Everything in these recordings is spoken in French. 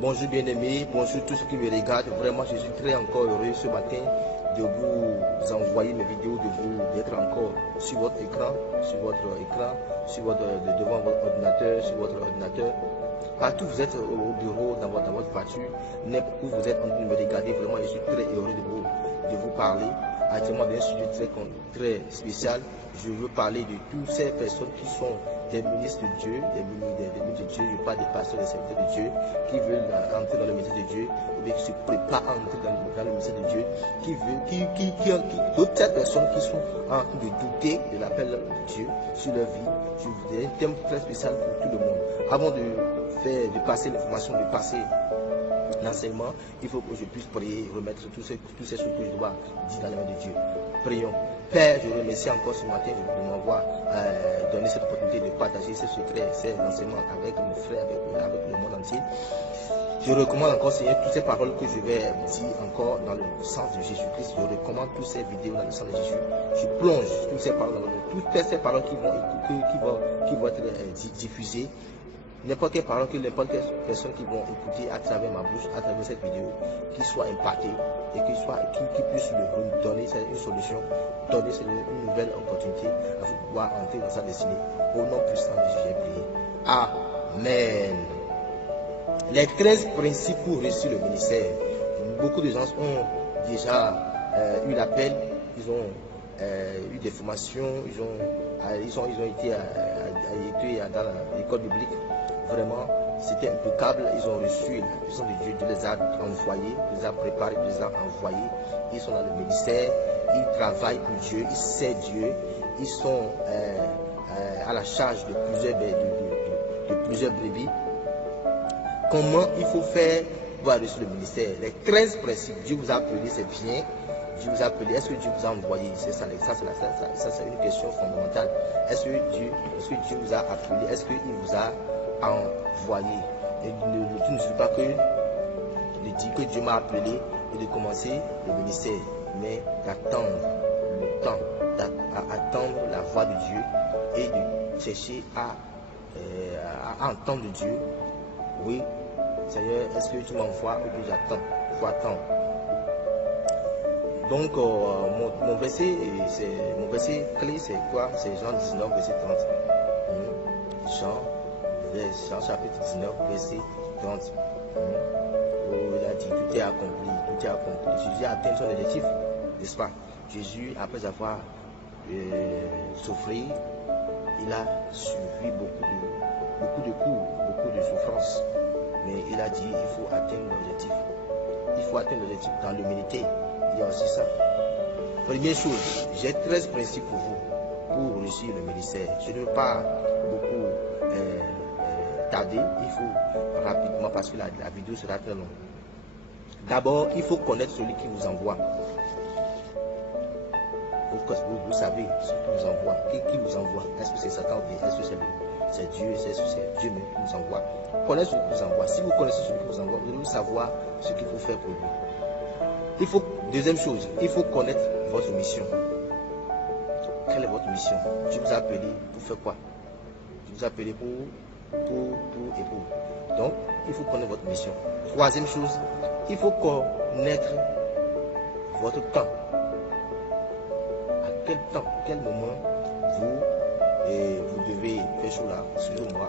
Bonjour bien-aimés, bonjour tous ceux qui me regardent. Vraiment, je suis très encore heureux ce matin de vous envoyer mes vidéos, d'être encore sur votre écran, devant votre ordinateur, sur votre ordinateur. Partout vous êtes au bureau, dans votre voiture, n'importe où vous êtes en train de me regarder, vraiment je suis très heureux de vous parler. Actuellement d'un sujet très spécial. Je veux parler de toutes ces personnes qui sont des ministres de Dieu, des ministres de Dieu, je parle des pasteurs, des serviteurs de Dieu, qui veulent entrer dans le ministère de Dieu, ou bien qui se préparent à entrer dans le ministère de Dieu, d'autres personnes qui sont en train de douter de l'appel de Dieu sur leur vie. Je voudrais un thème très spécial pour tout le monde. Avant de passer l'information, de passer l'enseignement, il faut que je puisse prier, remettre toutes ces choses que je dois dire dans les mains de Dieu. Prions. Père, je remercie encore ce matin de m'avoir donné cette opportunité de partager ces secrets, ces enseignements avec mes frères, avec le monde entier. Je recommande encore, Seigneur, toutes ces paroles que je vais dire encore dans le sens de Jésus-Christ. Je recommande toutes ces vidéos dans le sens de Jésus. Je plonge toutes ces paroles qui vont être diffusées. N'importe quelle parole, n'importe quelle personne qui vont écouter à travers ma bouche, à travers cette vidéo, qui soit impactée et qui puisse lui donner une solution, donner une nouvelle opportunité afin de pouvoir entrer dans sa destinée. Au nom puissant de Jésus, j'ai prié. Amen. Les 13 principes pour réussir le ministère. Beaucoup de gens ont déjà eu l'appel, ils ont eu des formations, ils ont été dans l'école biblique. Vraiment, c'était impeccable. Ils ont reçu la puissance de Dieu. Dieu les a envoyés, les a préparés, les a envoyés. Ils sont dans le ministère, ils travaillent pour Dieu, ils servent Dieu, ils sont à la charge de plusieurs brebis. Comment il faut faire pour réussir le ministère? Les 13 principes. Dieu vous a appelé, c'est bien. Dieu vous a appelé. Est-ce que Dieu vous a envoyé? C'est ça, c'est une question fondamentale. Est-ce que Dieu vous a appelé? Est-ce qu'il vous a envoyé? Et tu ne dis pas que de dire que Dieu m'a appelé et de commencer le ministère, mais d'attendre le temps, d'attendre la voix de Dieu et de chercher à entendre Dieu. Oui, Seigneur, est-ce que tu m'envoies ou que j'attends? Il faut attendre. Donc, mon verset clé, c'est quoi? C'est Jean 19, verset 30. Jean chapitre 19, verset 30. Il a dit, tout est accompli, tout est accompli. Jésus a atteint son objectif, n'est-ce pas? Jésus, après avoir souffert, il a suivi beaucoup de coups, beaucoup de souffrances. Mais il a dit, il faut atteindre l'objectif. Il faut atteindre l'objectif dans l'humanité. Il y a aussi ça. Première chose, j'ai 13 principes pour vous, pour réussir le ministère. Je ne veux pas beaucoup tarder, il faut rapidement parce que la vidéo sera très longue. D'abord, il faut connaître celui qui vous envoie. Vous savez ce qui vous envoie. Qui vous envoie? Est-ce que c'est Satan ou est-ce que c'est Dieu? Est-ce que c'est Dieu même qui vous envoie? Connaissez celui qui vous envoie. Si vous connaissez celui qui vous envoie, vous devez savoir ce qu'il faut faire pour lui. Deuxième chose, il faut connaître votre mission. Quelle est votre mission? Dieu vous a appelé pour faire quoi? Dieu vous a appelé pour. Donc, il faut connaître votre mission. Troisième chose, il faut connaître votre temps. À quel temps, quel moment vous devez faire cela, suivez-moi.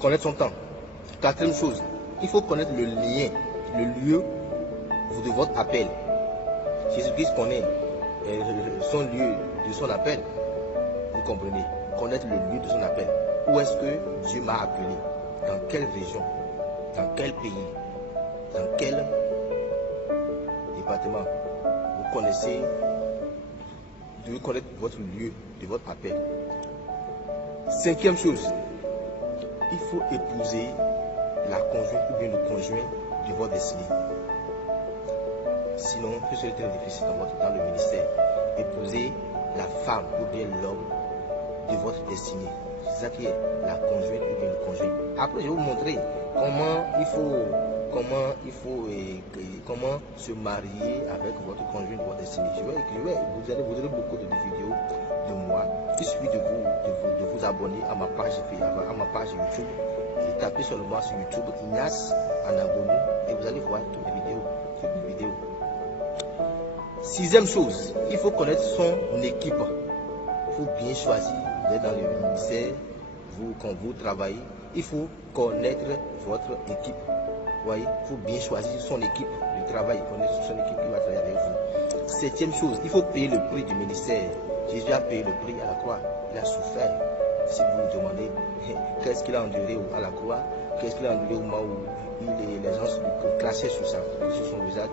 Connaître son temps. Quatrième chose, il faut connaître le lien, le lieu de votre appel. Jésus-Christ connaît son lieu de son appel. Vous comprenez? Connaître le lieu de son appel. Où est-ce que Dieu m'a appelé? Dans quelle région? Dans quel pays? Dans quel département? Vous devez connaître votre lieu de votre appel. Cinquième chose, il faut épouser la conjointe ou bien le conjoint de votre destinée. Sinon, ce serait très difficile dans le ministère. Épouser la femme ou bien l'homme de votre destinée. C'est ça qui est la conjointe ou bien le conjoint. Après, je vais vous montrer comment se marier avec votre conjoint de votre destinée. Vous aurez beaucoup de vidéos il suffit de vous abonner à ma page YouTube et tapez seulement sur YouTube Ignace Anangonou et vous allez voir toutes mes vidéos. Sixième chose, il faut connaître son équipe. Il faut bien choisir. Vous êtes dans le ministère, quand vous travaillez, il faut connaître votre équipe. Vous voyez, il faut bien choisir son équipe de travail, connaître son équipe qui va travailler avec vous. Septième chose, il faut payer le prix du ministère. Jésus a payé le prix à la croix, il a souffert. Si vous vous demandez qu'est-ce qu'il a enduré à la croix, qu'est-ce qu'il a enduré au moment où les gens se classaient sur son visage,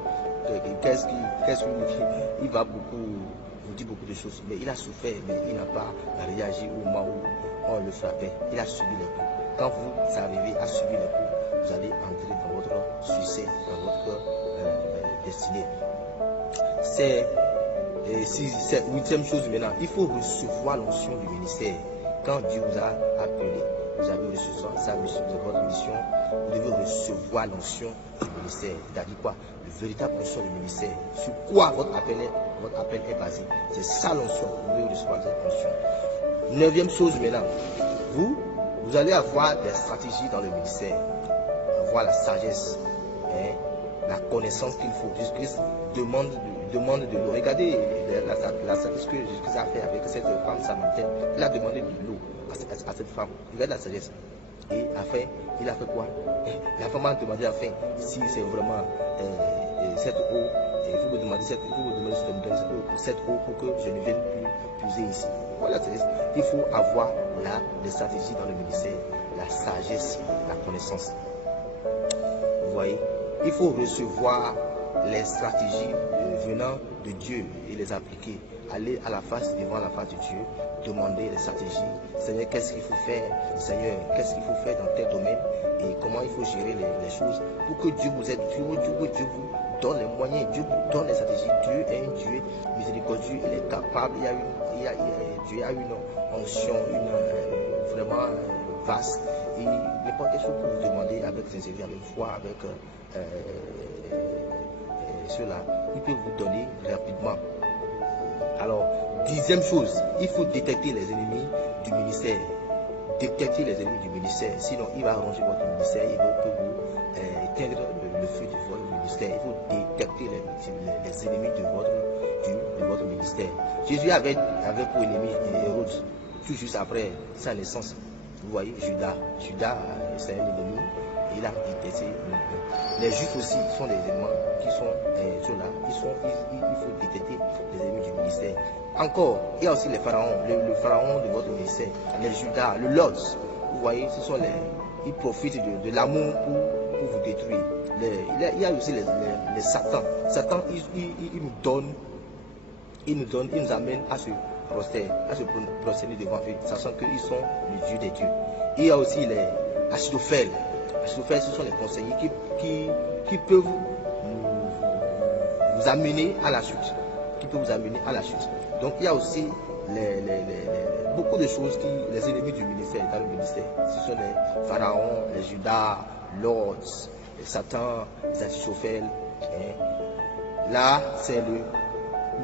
il va vous dire beaucoup de choses, mais il a souffert, mais il n'a pas réagi au moment où on le frappait. Il a subi les coups. Quand vous arrivez à subir les coups, vous allez entrer dans votre succès, dans votre destinée. C'est huitième chose maintenant, il faut recevoir l'onction du ministère. Quand Dieu vous a appelé, vous avez reçu sa mission, votre mission, vous devez recevoir l'onction du ministère. C'est-à-dire quoi? Le véritable onction du ministère. Sur quoi votre appel est basé? C'est ça l'onction. Vous devez recevoir cette onction. Neuvième chose maintenant, vous allez avoir des stratégies dans le ministère, avoir la sagesse, la connaissance qu'il faut. Jésus-Christ demande de l'eau. Regardez la sagesse que Jésus-Christ a fait avec cette femme samaritaine. Il a demandé de l'eau à cette femme. Regardez la sagesse. Et enfin, il a fait quoi? La femme a demandé enfin si c'est vraiment cette eau. Vous me demandez cette eau pour que je ne vienne plus puiser ici. Voilà, il faut avoir des stratégies dans le ministère, la sagesse, la connaissance. Vous voyez, il faut recevoir les stratégies venant de Dieu et les appliquer. Aller à la face, devant la face de Dieu, demander les stratégies. Seigneur, qu'est-ce qu'il faut faire? Seigneur, qu'est-ce qu'il faut faire dans tel domaine? Et comment il faut gérer les choses pour que Dieu vous aide, Dieu vous donne les moyens, Dieu vous donne les stratégies. Dieu est un Dieu miséricordieux, il est capable, Dieu a une onction, vraiment vaste. Et n'importe quelle chose que vous demandez avec sincérité, avec foi, avec cela, il peut vous donner rapidement. Alors, dixième chose, il faut détecter les ennemis du ministère. Détecter les ennemis du ministère, sinon il va arranger votre ministère, il peut vous éteindre le feu de votre ministère. Il faut détecter les ennemis de votre ministère. Jésus avait pour ennemi Hérode, tout juste après sa naissance. Vous voyez, Judas, c'est un ennemi. Il a détesté. Les Juifs aussi sont des éléments qui sont là. Il faut détecter les ennemis du ministère. Encore, il y a aussi les pharaons, le pharaon de votre ministère, les Judas, le Lord. Vous voyez, ce sont ils profitent de l'amour pour vous détruire. Il y a aussi les Satan. Satan, il nous amène à se prosterner devant eux, sachant qu'ils sont le Dieu des dieux. Il y a aussi les Achitophel. Achitophel, ce sont les conseillers qui peuvent vous amener à la chute. Donc il y a aussi beaucoup de choses les ennemis du ministère, dans le ministère. Ce sont les pharaons, les Judas, Lords, les Satan, les Achitophel. Là, c'est le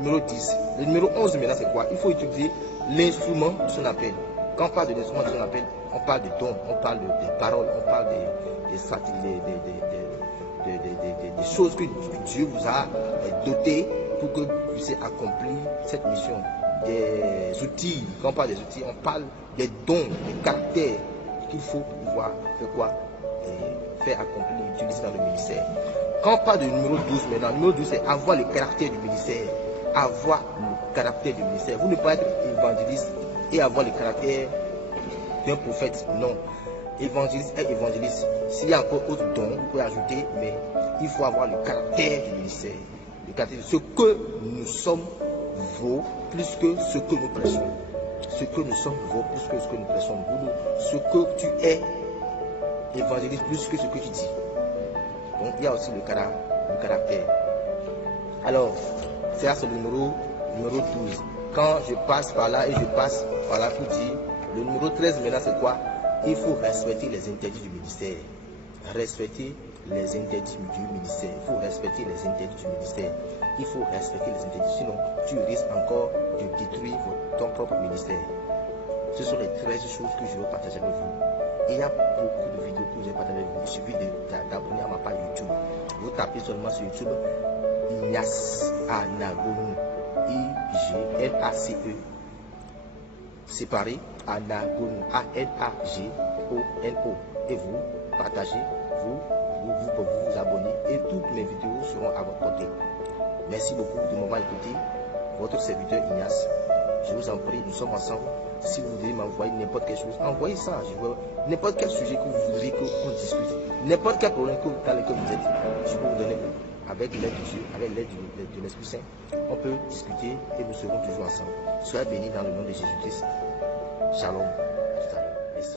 numéro 10. Le numéro 11 maintenant, c'est quoi? Il faut utiliser l'instrument de son appel. Quand on parle de l'instrument de son appel, on parle de dons, on parle des paroles, on parle des choses que Dieu vous a dotées pour que vous puissiez accomplir cette mission. Des outils, quand on parle des outils, on parle des dons, des caractères qu'il faut pouvoir faire accomplir, utiliser dans le ministère. Quand on parle du numéro 12 maintenant, le numéro 12 c'est avoir le caractère du ministère. Avoir le caractère du ministère. Vous ne pouvez pas être évangéliste et avoir le caractère d'un prophète. Non. Évangéliste est évangéliste. S'il y a encore autre don, vous pouvez ajouter, mais il faut avoir le caractère du ministère. Le caractère, ce que nous sommes vaut plus que ce que nous prêchons. Ce que nous sommes vaut plus que ce que nous prêchons. Ce que tu es évangéliste plus que ce que tu dis. Donc il y a aussi le caractère. Alors, c'est le numéro 12. Quand je passe par là et je passe par là pour dire, le numéro 13 maintenant c'est quoi? Il faut respecter les interdits du ministère. Respecter les interdits du ministère. Il faut respecter les interdits du ministère. Il faut respecter les interdits, sinon tu risques encore de détruire ton propre ministère. Ce sont les 13 choses que je veux partager avec vous. Et il y a beaucoup de vidéos que je vais partager avec vous. Il suffit d'abonner à ma page YouTube. Vous tapez seulement sur YouTube Ignace Anagonou. I-G-N-A-C-E. Séparé Anagonou. A-N-A-G-O-N-O. Et vous partagez, vous abonnez et toutes mes vidéos seront à votre portée. Merci beaucoup de m'avoir écouté. Votre serviteur Ignace. Je vous en prie, nous sommes ensemble. Si vous voulez m'envoyer n'importe quelle chose, envoyez ça. Je veux n'importe quel sujet que vous voulez qu'on discute. N'importe quel problème dans lequel vous êtes, je peux vous donner avec l'aide de Dieu, avec l'aide de l'Esprit Saint. On peut discuter et nous serons toujours ensemble. Soyez bénis dans le nom de Jésus-Christ. Shalom.